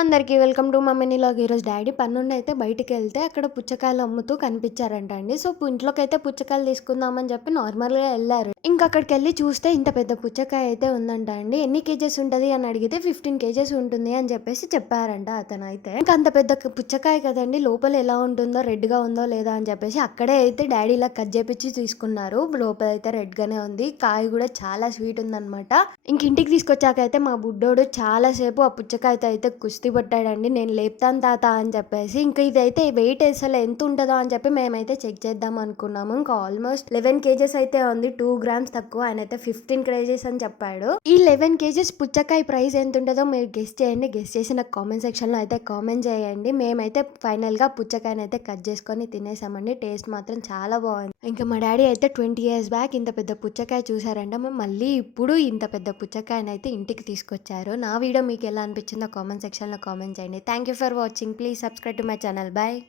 అందరికీ welcome to మమ్మీనిలాగ్. ఈరోజు daddy పనుండి అయితే బయటికెళ్తే అక్కడ పుచ్చకాయలు అమ్ముతూ కనిపించారంట అండి. సో, ఇంట్లోకైతే పుచ్చకాయలు తీసుకుందామని చెప్పి నార్మల్‌గా ఎళ్లారు. ఇంక అక్కడికెళ్లి చూస్తే ఇంత పెద్ద పుచ్చకాయ అయితే ఉందంట అండి. ఎన్ని కేజెస్ ఉంటది అని అడిగితే 15 కేజెస్ ఉంటుంది అని చెప్పేసి చెప్పారంట అతనైతే. ఇంక అంత పెద్ద పుచ్చకాయ కదండీ! లోపల ఎలా ఉంటుందో, రెడ్‌గా ఉందో లేదా అని చెప్పేసి అక్కడే అయితే డాడీ ఇలా కట్ చేపిచ్చి తీసుకున్నారు. లోపలైతే రెడ్‌గానే ఉంది. కాయ కూడా చాలా స్వీట్ ఉందనమాట. ఇంక ఇంటికి తీసుకొచ్చాకైతే మా బుడ్డోడు చాలా సేపు ఆ పుచ్చకాయతో అయితే కుస్తీ పట్టాడండి. నేను లేపుతాను తాత అని చెప్పేసి. ఇంకా ఇదైతే వెయిట్ అసలు ఎంత ఉంటదో అని చెప్పి మేమైతే చెక్ చేద్దాం అనుకున్నాము. ఇంకా ఆల్మోస్ట్ 11 కేజెస్ అయితే ఉంది. 2 గ్రామ్స్ తక్కువ. ఆయనైతే 15 కేజెస్ అని చెప్పాడు. ఈ 11 కేజెస్ పుచ్చకాయ ప్రైస్ ఎంత ఉంటుందో మీరు గెస్ చేయండి. గెస్ చేసి నాకు కామెంట్ సెక్షన్ లో అయితే కామెంట్ చేయండి. మేమైతే ఫైనల్ గా పుచ్చకాయని అయితే కట్ చేసుకొని తినేసామండి. టేస్ట్ మాత్రం చాలా బాగుంది. ఇంకా మా డాడీ అయితే 20 ఇయర్స్ బ్యాక్ ఇంత పెద్ద పుచ్చకాయ చూసారంట. మళ్ళీ ఇప్పుడు ఇంత పెద్ద పుచ్చకాయని అయితే ఇంటికి తీసుకొచ్చారు. నా వీడియో మీకు ఎలా అనిపించిందో కామెంట్ సెక్షన్లో కామెంట్ చేయండి. Thank you for watching. Please subscribe to my channel. Bye.